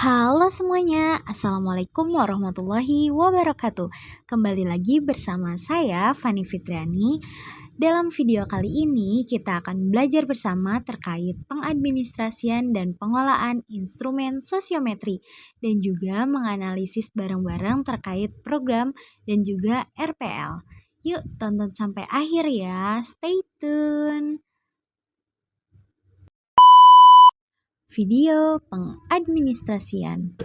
Halo semuanya, Assalamualaikum warahmatullahi wabarakatuh. Kembali lagi bersama saya, Fani Fitriani. Dalam video kali ini, kita akan belajar bersama terkait pengadministrasian dan pengolahan instrumen sosiometri, dan juga menganalisis barang-barang terkait program dan juga RPL. Yuk tonton sampai akhir ya, stay tune. Video pengadministrasian.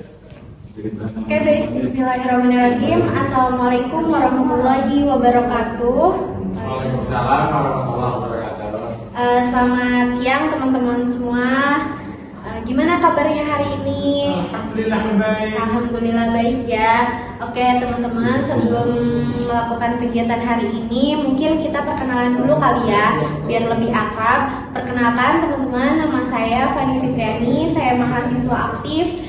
Oke, baik. Bismillahirrahmanirrahim. Assalamualaikum warahmatullahi wabarakatuh. Waalaikumsalam warahmatullahi wabarakatuh. Selamat siang teman-teman semua. Gimana kabarnya hari ini? Alhamdulillah baik. Alhamdulillah baik ya. Oke teman-teman, sebelum melakukan kegiatan hari ini, mungkin kita perkenalan dulu kali ya, biar lebih akrab. Perkenalkan teman-teman, nama saya Fani Fitriani. Saya mahasiswa aktif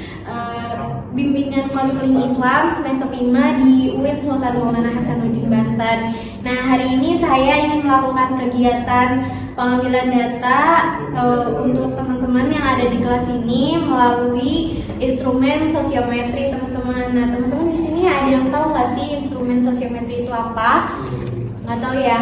bimbingan konseling Islam semester 5 di UIN Sultan Maulana Hasanuddin Banten. Nah, hari ini saya ingin melakukan kegiatan pengambilan data untuk teman-teman yang ada di kelas ini melalui instrumen sosiometri, teman-teman. Nah, teman-teman di sini ada yang tahu nggak sih instrumen sosiometri itu apa? Nggak tahu ya.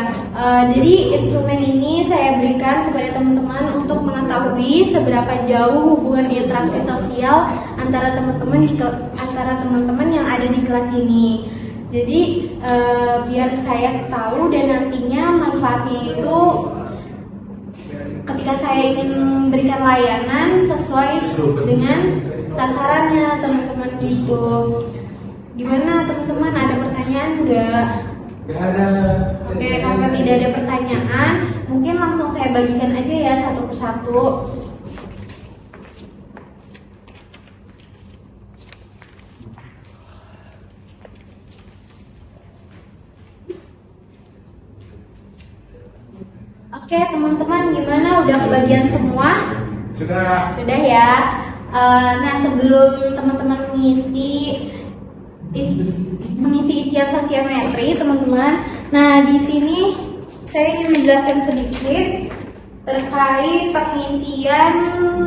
Jadi instrumen ini saya berikan kepada teman-teman untuk mengetahui seberapa jauh hubungan interaksi sosial antara teman-teman yang ada di kelas ini. Jadi biar saya tahu dan nantinya manfaatnya itu ketika saya ingin memberikan layanan sesuai dengan sasarannya teman-teman gitu. Gimana teman-teman, ada pertanyaan nggak? Gak ada. Oke, kalau tidak ada pertanyaan, mungkin langsung saya bagikan aja ya satu persatu. Oke, teman-teman, gimana? Udah kebagian semua? Sudah. Sudah ya. Nah, sebelum teman-teman mengisi isian sosiometri, teman-teman. Nah, di sini saya ingin menjelaskan sedikit terkait pengisian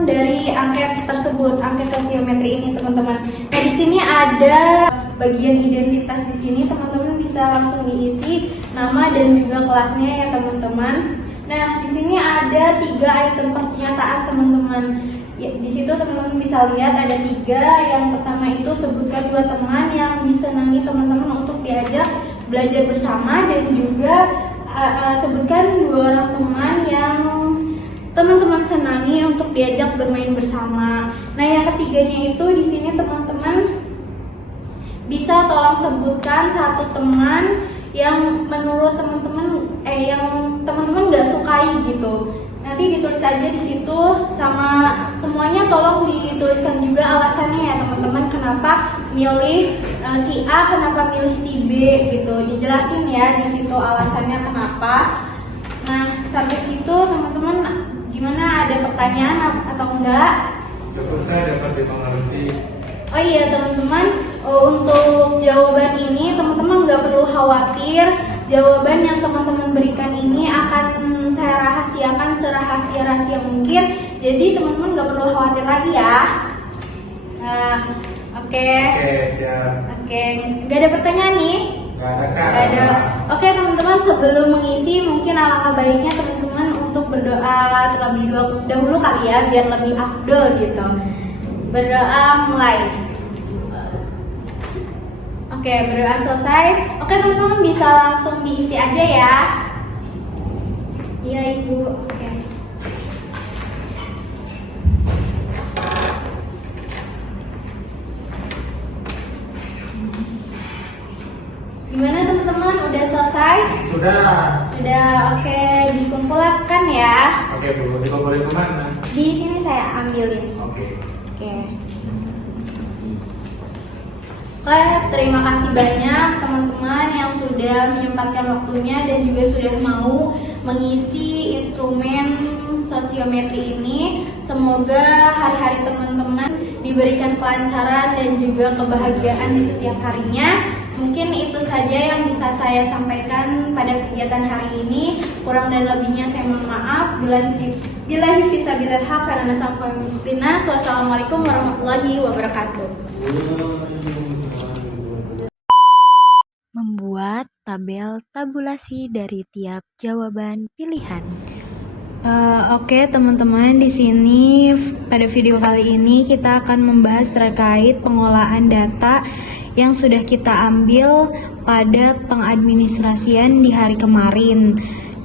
dari angket tersebut, angket sosiometri ini, teman-teman. Nah, di sini ada bagian identitas. Di sini teman-teman bisa langsung diisi nama dan juga kelasnya ya, teman-teman. Nah, di sini ada 3 item pernyataan, teman-teman. Ya, di situ teman-teman bisa lihat ada 3. Yang pertama itu sebutkan 2 teman yang disenangi teman-teman untuk diajak belajar bersama, dan juga sebutkan 2 orang teman yang teman-teman senangi untuk diajak bermain bersama. Nah, yang ketiganya itu di sini teman-teman bisa tolong sebutkan 1 teman yang menurut teman-teman yang teman-teman nggak sukai gitu. Nanti ditulis aja di situ, sama semuanya tolong dituliskan juga alasannya ya teman-teman, kenapa milih si A, kenapa milih si B gitu. Dijelasin ya di situ alasannya kenapa. Nah, sampai situ teman-teman gimana, ada pertanyaan atau enggak? Cukupnya dapat dimengerti. Oh iya teman-teman, untuk jawaban ini teman-teman nggak perlu khawatir. Jawaban yang teman-teman berikan ini akan saya rahasiakan serahasia-rahasia mungkin. Jadi teman-teman nggak perlu khawatir lagi ya. Nah, oke. Oke, siap. Oke, nggak ada pertanyaan nih? Gak ada kan? Nggak ada. Oke teman-teman, sebelum mengisi mungkin alangkah baiknya teman-teman untuk berdoa terlebih dahulu kali ya, biar lebih afdol gitu. Berdoa mulai. Oke, berdoa selesai. Oke teman-teman, bisa langsung diisi aja ya. Iya ibu. Oke. Gimana teman-teman, udah selesai? Sudah. Sudah. Oke, dikumpulkan ya. Oke, Bu. Dikumpulin kemana? Di sini saya ambilin. Oke. Oke. Oke, terima kasih banyak teman-teman yang sudah menyempatkan waktunya dan juga sudah mau mengisi instrumen sosiometri ini. Semoga hari-hari teman-teman diberikan kelancaran dan juga kebahagiaan di setiap harinya. Mungkin itu saja yang bisa saya sampaikan pada kegiatan hari ini. Kurang dan lebihnya saya mohon maaf. Billahi fisabilillah karena sampai mutina. Wassalamualaikum warahmatullahi wabarakatuh. Membuat tabel tabulasi dari tiap jawaban pilihan. Oke teman-teman, di sini pada video kali ini kita akan membahas terkait pengolahan data yang sudah kita ambil pada pengadministrasian di hari kemarin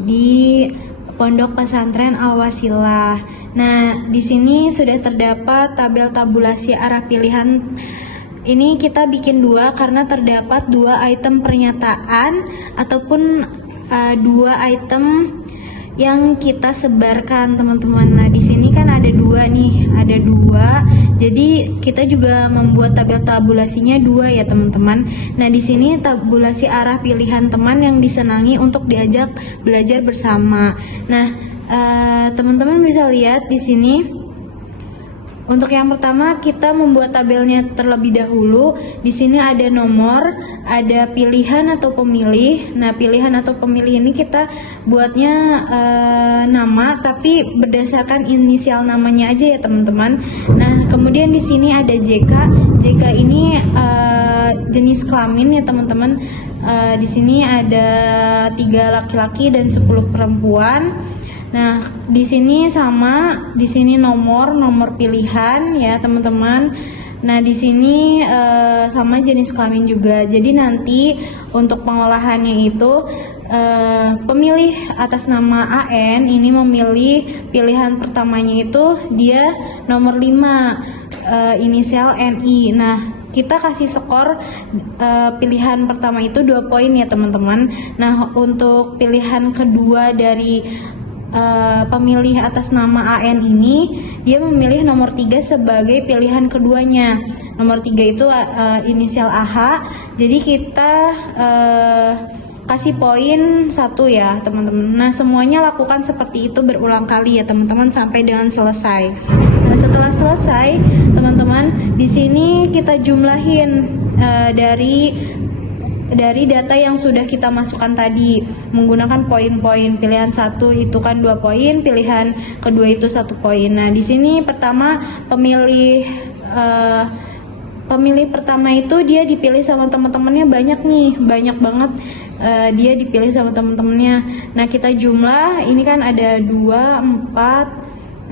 di Pondok Pesantren Al-Wasilah. Nah, di sini sudah terdapat tabel tabulasi arah pilihan. Ini kita bikin dua karena terdapat dua item pernyataan ataupun dua item yang kita sebarkan, teman-teman. Nah, di sini kan ada dua nih, ada dua. Jadi kita juga membuat tabel tabulasinya dua ya, teman-teman. Nah, di sini tabulasi arah pilihan teman yang disenangi untuk diajak belajar bersama. Nah, teman-teman bisa lihat di sini. Untuk yang pertama kita membuat tabelnya terlebih dahulu. Di sini ada nomor, ada pilihan atau pemilih. Nah, pilihan atau pemilih ini kita buatnya nama tapi berdasarkan inisial namanya aja ya, teman-teman. Nah, kemudian di sini ada JK. JK ini jenis kelamin ya, teman-teman. Di sini ada 3 laki-laki dan 10 perempuan. Nah, di sini sama, di sini nomor pilihan ya, teman-teman. Nah, di sini sama jenis kelamin juga. Jadi nanti untuk pengolahannya itu pemilih atas nama AN ini memilih pilihan pertamanya itu dia nomor 5 inisial NI. Nah, kita kasih skor pilihan pertama itu 2 poin ya, teman-teman. Nah, untuk pilihan kedua dari pemilih atas nama AN ini, dia memilih nomor 3 sebagai pilihan keduanya. Nomor 3 itu inisial AH. Jadi kita kasih poin 1 ya, teman-teman. Nah, semuanya lakukan seperti itu berulang kali ya, teman-teman, sampai dengan selesai. Nah, setelah selesai, teman-teman, di sini kita jumlahin dari data yang sudah kita masukkan tadi menggunakan poin-poin. Pilihan 1 itu kan 2 poin, pilihan kedua itu 1 poin. Nah, di sini pertama pemilih pertama itu dia dipilih sama teman-temannya banyak nih, banyak banget. Dia dipilih sama teman-temannya. Nah, kita jumlah ini kan ada 2, 4,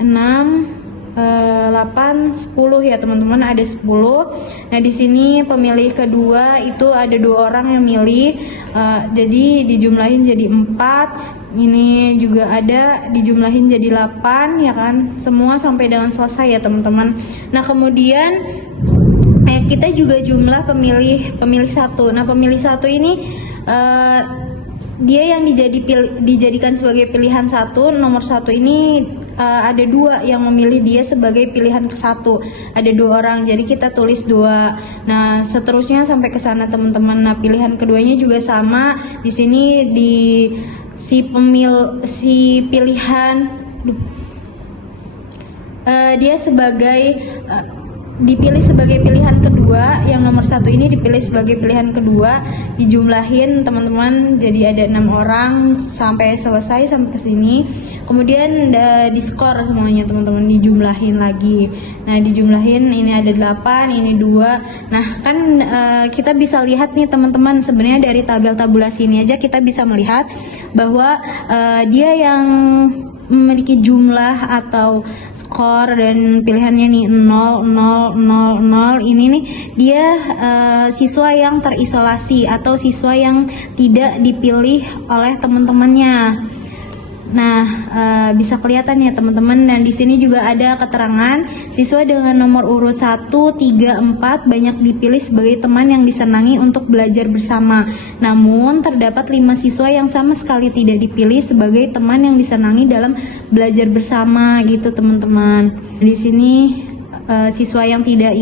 6, 8, 10 ya, teman-teman, ada 10. Nah, di sini pemilih kedua itu ada 2 orang yang milih, jadi dijumlahin jadi 4. Ini juga ada dijumlahin jadi 8 ya kan, semua sampai dengan selesai ya, teman-teman. Nah, kemudian kita juga jumlah pemilih 1. Nah, pemilih 1 ini dia yang dijadikan sebagai pilihan 1. Nomor 1 ini ada 2 yang memilih dia sebagai pilihan ke-1. Ada 2 orang, jadi kita tulis 2. Nah, seterusnya sampai ke sana, teman-teman. Nah, pilihan keduanya juga sama. Di sini dia sebagai dipilih sebagai pilihan kedua. Yang nomor 1 ini dipilih sebagai pilihan kedua, dijumlahin, teman-teman, jadi ada 6 orang sampai selesai sampai ke sini. Kemudian diskor semuanya, teman-teman, dijumlahin lagi. Nah, dijumlahin, ini ada 8, ini 2. Nah, kan kita bisa lihat nih, teman-teman, sebenarnya dari tabel tabulasi ini aja kita bisa melihat bahwa dia yang memiliki jumlah atau skor dan pilihannya nih 0, 0, 0, 0. Ini nih dia siswa yang terisolasi atau siswa yang tidak dipilih oleh teman-temannya. Nah, bisa kelihatan ya, teman-teman. Dan di sini juga ada keterangan siswa dengan nomor urut 1, 3, 4 banyak dipilih sebagai teman yang disenangi untuk belajar bersama. Namun, terdapat 5 siswa yang sama sekali tidak dipilih sebagai teman yang disenangi dalam belajar bersama, gitu, teman-teman. Di sini siswa yang tidak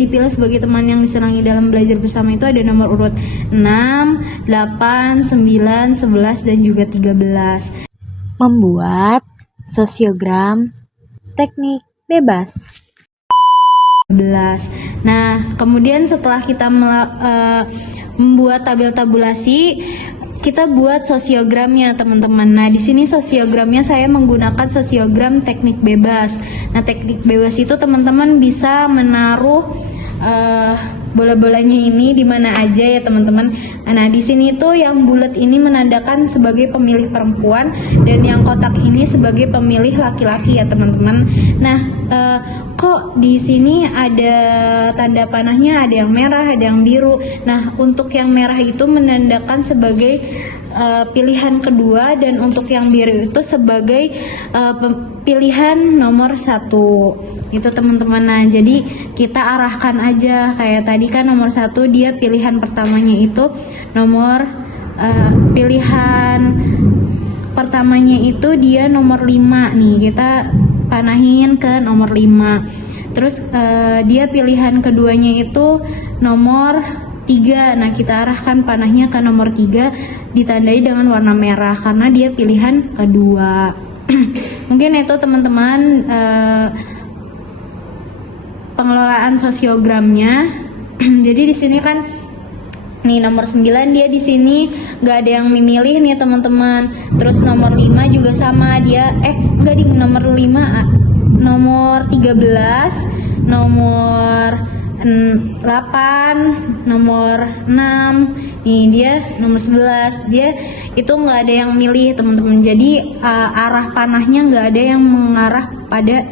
dipilih sebagai teman yang disenangi dalam belajar bersama itu ada nomor urut 6, 8, 9, 11, dan juga 13. Membuat sosiogram teknik bebas. Nah, kemudian setelah kita membuat tabel tabulasi, kita buat sosiogramnya, teman-teman. Nah, di sini sosiogramnya saya menggunakan sosiogram teknik bebas. Nah, teknik bebas itu teman-teman bisa menaruh bola-bolanya ini di mana aja ya, teman-teman. Nah, di sini tuh yang bulat ini menandakan sebagai pemilih perempuan dan yang kotak ini sebagai pemilih laki-laki ya, teman-teman. Nah, kok di sini ada tanda panahnya, ada yang merah, ada yang biru. Nah, untuk yang merah itu menandakan sebagai pilihan kedua, dan untuk yang biru itu sebagai pilihan nomor 1 itu, teman-teman. Nah, jadi kita arahkan aja kayak tadi kan nomor 1 dia pilihan pertamanya itu nomor pilihan pertamanya itu dia nomor 5 nih, kita panahin ke nomor 5. Terus dia pilihan keduanya itu nomor 3. Nah, kita arahkan panahnya ke nomor 3, ditandai dengan warna merah karena dia pilihan kedua. Mungkin itu, teman-teman, pengelolaan sosiogramnya. Jadi di sini kan nih nomor 9 dia di sini nggak ada yang memilih nih, teman-teman. Terus nomor 5 juga sama, dia nggak di nomor 5, nomor 13, nomor 8, nomor 6, nih dia nomor 11, dia itu nggak ada yang milih, teman-teman. Jadi arah panahnya nggak ada yang mengarah pada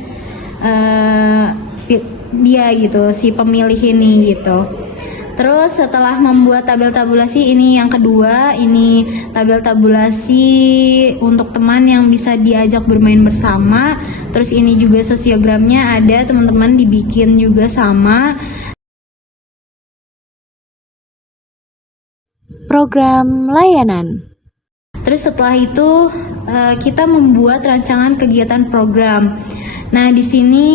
dia gitu, si pemilih ini gitu. Terus setelah membuat tabel tabulasi, ini yang kedua, ini tabel tabulasi untuk teman yang bisa diajak bermain bersama. Terus ini juga sosiogramnya ada, teman-teman, dibikin juga sama. Program layanan. Terus setelah itu kita membuat rancangan kegiatan program. Nah, di sini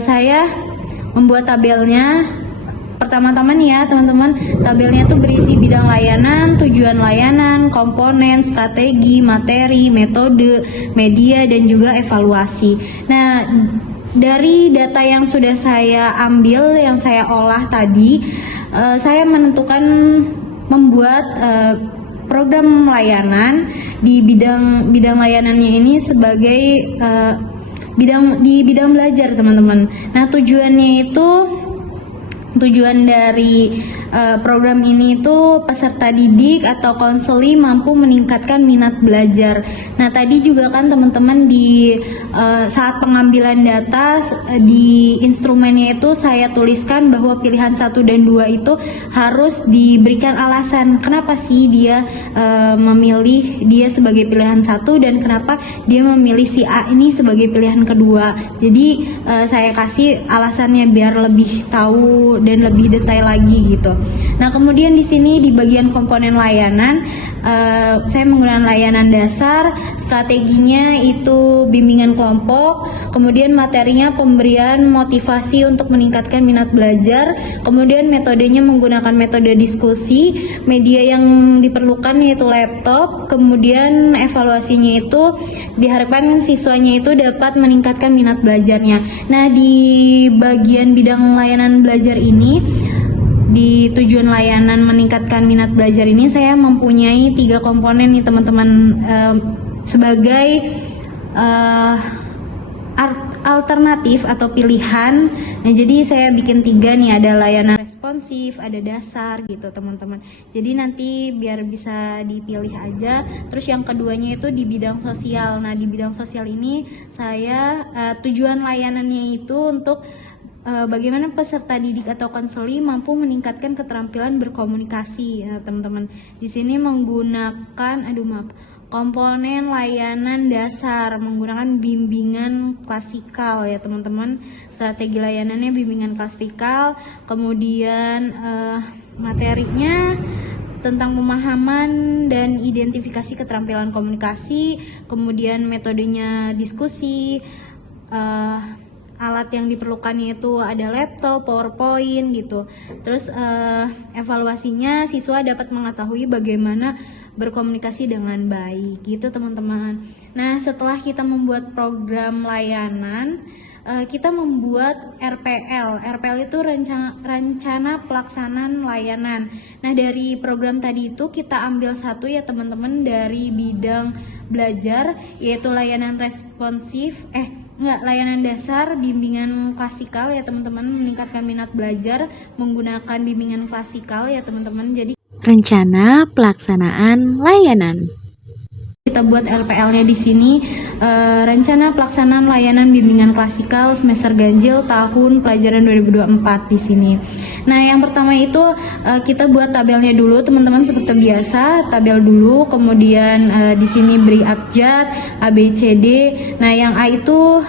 saya membuat tabelnya. Pertama-tama nih ya, teman-teman, tabelnya tuh berisi bidang layanan, tujuan layanan, komponen, strategi, materi, metode, media, dan juga evaluasi. Nah, dari data yang sudah saya ambil, yang saya olah tadi, saya menentukan membuat program layanan di bidang layanannya ini sebagai bidang belajar, teman-teman. Nah, tujuan dari program ini itu peserta didik atau konseli mampu meningkatkan minat belajar. Nah, tadi juga kan teman-teman di saat pengambilan data di instrumennya itu saya tuliskan bahwa pilihan 1 dan 2 itu harus diberikan alasan kenapa sih dia memilih dia sebagai pilihan 1 dan kenapa dia memilih si A ini sebagai pilihan kedua. Jadi saya kasih alasannya biar lebih tahu dan lebih detail lagi gitu. Nah, kemudian di sini di bagian komponen layanan, saya menggunakan layanan dasar, strateginya itu bimbingan kelompok, kemudian materinya pemberian motivasi untuk meningkatkan minat belajar, kemudian metodenya menggunakan metode diskusi, media yang diperlukan yaitu laptop, kemudian evaluasinya itu diharapkan siswanya itu dapat meningkatkan minat belajarnya. Nah, di bagian bidang layanan belajar ini, di tujuan layanan meningkatkan minat belajar ini, saya mempunyai 3 komponen nih, teman-teman, sebagai alternatif atau pilihan. Nah, jadi saya bikin 3 nih, ada layanan responsif, ada dasar gitu, teman-teman. Jadi nanti biar bisa dipilih aja. Terus yang keduanya itu di bidang sosial. Nah, di bidang sosial ini saya tujuan layanannya itu untuk bagaimana peserta didik atau konseli mampu meningkatkan keterampilan berkomunikasi, ya, teman-teman. Di sini menggunakan komponen layanan dasar, menggunakan bimbingan klasikal ya, teman-teman. Strategi layanannya bimbingan klasikal, kemudian materinya tentang pemahaman dan identifikasi keterampilan komunikasi, kemudian metodenya diskusi, alat yang diperlukannya itu ada laptop, PowerPoint gitu. Terus evaluasinya siswa dapat mengetahui bagaimana berkomunikasi dengan baik gitu, teman-teman. Nah, setelah kita membuat program layanan, kita membuat RPL. RPL itu rencana pelaksanaan layanan. Nah, dari program tadi itu kita ambil satu ya teman-teman dari bidang belajar, yaitu layanan responsif, layanan dasar bimbingan klasikal ya teman-teman, meningkatkan minat belajar menggunakan bimbingan klasikal ya teman-teman. Jadi Rencana pelaksanaan layanan. kita buat LPL-nya di sini, rencana pelaksanaan layanan bimbingan klasikal semester ganjil tahun pelajaran 2024 di sini. Nah, yang pertama itu kita buat tabelnya dulu teman-teman, seperti biasa, tabel dulu, kemudian di sini beri abjad A B C D. Nah, yang A itu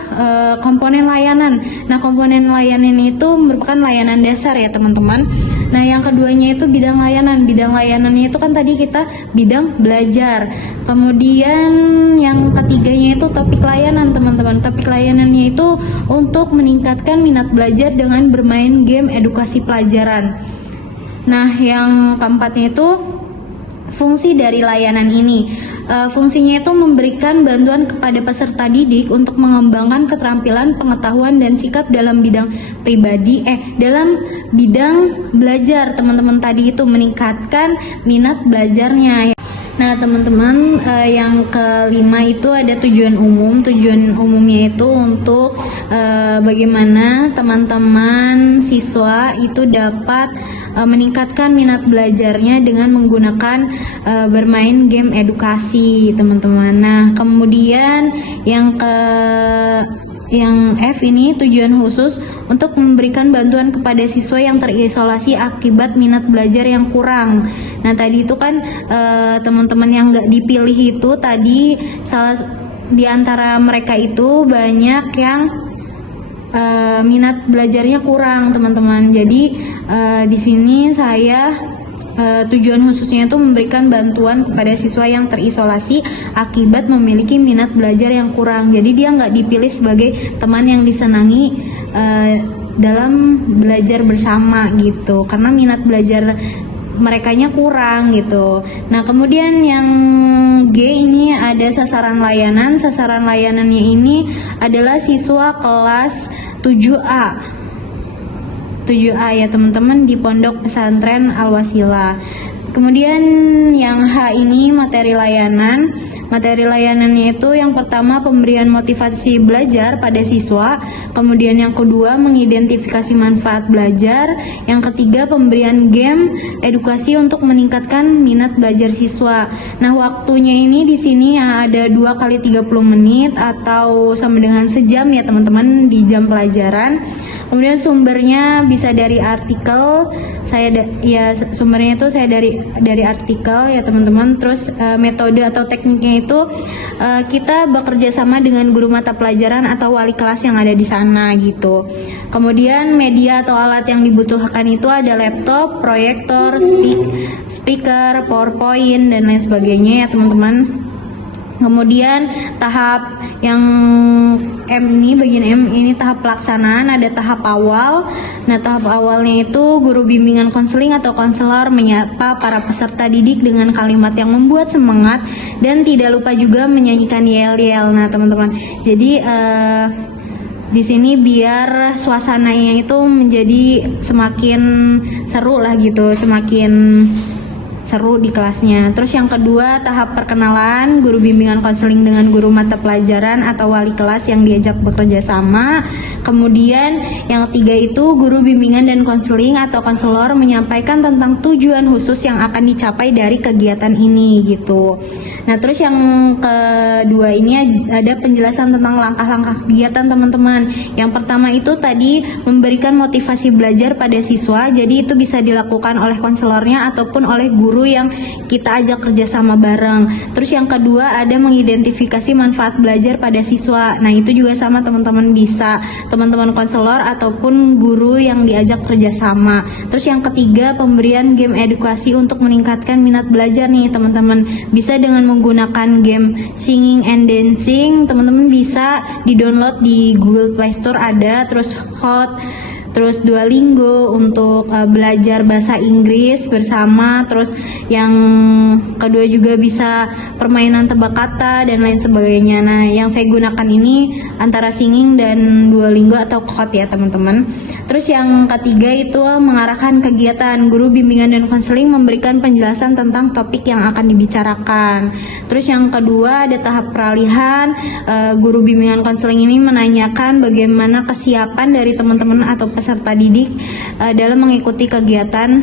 komponen layanan. Nah, komponen layanan itu merupakan layanan dasar ya teman-teman. Nah, yang keduanya itu bidang layanan. Bidang layanannya itu kan tadi kita bidang belajar. Kemudian yang ketiganya itu topik layanan teman-teman. Topik layanannya itu untuk meningkatkan minat belajar dengan bermain game edukasi pelajaran. Nah, yang keempatnya itu fungsi dari layanan ini. Fungsinya itu memberikan bantuan kepada peserta didik untuk mengembangkan keterampilan, pengetahuan, dan sikap dalam bidang pribadi, dalam bidang belajar teman-teman tadi itu, meningkatkan minat belajarnya. Nah teman-teman, yang kelima itu ada tujuan umum. Tujuan umumnya itu untuk bagaimana teman-teman siswa itu dapat meningkatkan minat belajarnya dengan menggunakan bermain game edukasi teman-teman. Nah kemudian yang F ini tujuan khusus untuk memberikan bantuan kepada siswa yang terisolasi akibat minat belajar yang kurang. Nah tadi itu kan teman-teman yang nggak dipilih itu tadi, salah di antara mereka itu banyak yang minat belajarnya kurang teman-teman. Jadi di sini saya tujuan khususnya itu memberikan bantuan kepada siswa yang terisolasi akibat memiliki minat belajar yang kurang. Jadi dia nggak dipilih sebagai teman yang disenangi dalam belajar bersama gitu, karena minat belajar merekanya kurang gitu. Nah kemudian yang G ini ada sasaran layanan. Sasaran layanannya ini adalah siswa kelas 7A ya teman-teman di Pondok Pesantren Al-Wasilah. Kemudian yang H ini materi layanan. Materi layanannya itu yang pertama pemberian motivasi belajar pada siswa, kemudian yang kedua mengidentifikasi manfaat belajar, yang ketiga pemberian game edukasi untuk meningkatkan minat belajar siswa. Nah waktunya ini di sini ada 2 kali 30 menit atau sama dengan sejam ya teman-teman di jam pelajaran. Kemudian sumbernya bisa dari artikel, sumbernya itu saya dari artikel ya teman-teman. Terus metode atau tekniknya itu kita bekerja sama dengan guru mata pelajaran atau wali kelas yang ada di sana gitu. Kemudian media atau alat yang dibutuhkan itu ada laptop, proyektor, speaker, PowerPoint dan lain sebagainya ya teman-teman. Kemudian tahap yang M ini, bagian M ini tahap pelaksanaan, ada tahap awal. Nah tahap awalnya itu guru bimbingan konseling atau konselor menyapa para peserta didik dengan kalimat yang membuat semangat dan tidak lupa juga menyanyikan yel-yel. Nah teman-teman, jadi di sini biar suasananya itu menjadi semakin seru lah gitu, semakin seru di kelasnya. Terus yang kedua tahap perkenalan guru bimbingan konseling dengan guru mata pelajaran atau wali kelas yang diajak bekerja sama. Kemudian yang ketiga itu guru bimbingan dan konseling atau konselor menyampaikan tentang tujuan khusus yang akan dicapai dari kegiatan ini gitu. Nah terus yang kedua ini ada penjelasan tentang langkah-langkah kegiatan teman-teman. Yang pertama itu tadi memberikan motivasi belajar pada siswa, jadi itu bisa dilakukan oleh konselornya ataupun oleh guru yang kita ajak kerjasama bareng. Terus yang kedua ada mengidentifikasi manfaat belajar pada siswa. Nah itu juga sama teman-teman, bisa teman-teman konselor ataupun guru yang diajak kerjasama. Terus yang ketiga pemberian game edukasi untuk meningkatkan minat belajar nih teman-teman, bisa dengan menggunakan game singing and dancing. Teman-teman bisa di download di Google Play Store ada. Terus terus Duolingo untuk belajar bahasa Inggris bersama, terus yang kedua juga bisa permainan tebak kata dan lain sebagainya. Nah, yang saya gunakan ini antara Singing dan Duolingo atau Kod ya teman-teman. Terus yang ketiga itu mengarahkan kegiatan. Guru bimbingan dan konseling memberikan penjelasan tentang topik yang akan dibicarakan. Terus yang kedua ada tahap peralihan. Guru bimbingan konseling ini menanyakan bagaimana kesiapan dari teman-teman atau peserta didik dalam mengikuti kegiatan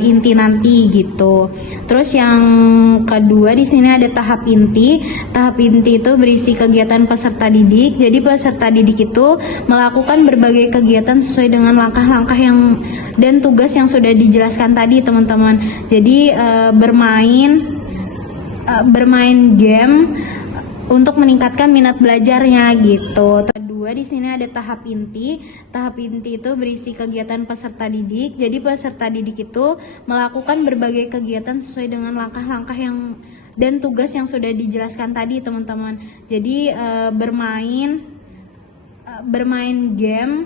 inti nanti gitu. Terus yang kedua di sini ada tahap inti. Tahap inti itu berisi kegiatan peserta didik. Jadi peserta didik itu melakukan berbagai kegiatan sesuai dengan langkah-langkah yang dan tugas yang sudah dijelaskan tadi teman-teman. Jadi bermain game untuk meningkatkan minat belajarnya gitu. Kedua di sini ada tahap inti. Tahap inti itu berisi kegiatan peserta didik. Jadi peserta didik itu melakukan berbagai kegiatan sesuai dengan langkah-langkah yang dan tugas yang sudah dijelaskan tadi teman-teman. Jadi bermain game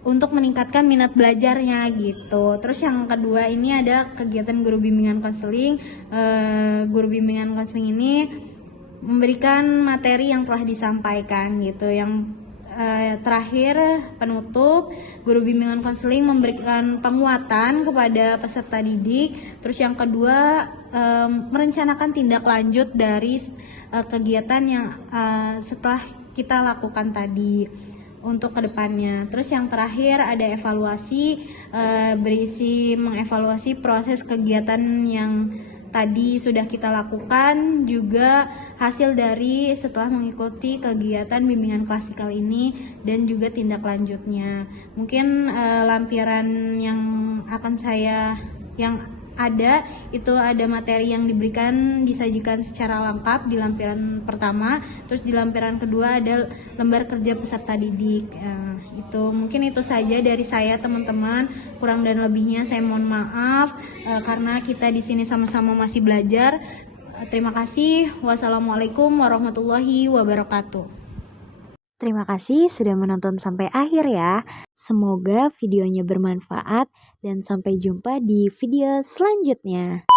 untuk meningkatkan minat belajarnya gitu. Terus yang kedua ini ada kegiatan guru bimbingan konseling. Guru bimbingan konseling ini memberikan materi yang telah disampaikan gitu. Yang terakhir penutup, guru bimbingan konseling memberikan penguatan kepada peserta didik. Terus yang kedua merencanakan tindak lanjut dari kegiatan yang setelah kita lakukan tadi untuk kedepannya. Terus yang terakhir ada evaluasi, berisi mengevaluasi proses kegiatan yang tadi sudah kita lakukan, juga hasil dari setelah mengikuti kegiatan bimbingan klasikal ini dan juga tindak lanjutnya. Mungkin lampiran yang akan yang ada itu ada materi yang disajikan secara lengkap di lampiran pertama, terus di lampiran kedua ada lembar kerja peserta didik. Mungkin itu saja dari saya teman-teman. Kurang dan lebihnya saya mohon maaf karena kita di sini sama-sama masih belajar. Terima kasih. Wassalamualaikum warahmatullahi wabarakatuh. Terima kasih sudah menonton sampai akhir ya. Semoga videonya bermanfaat dan sampai jumpa di video selanjutnya.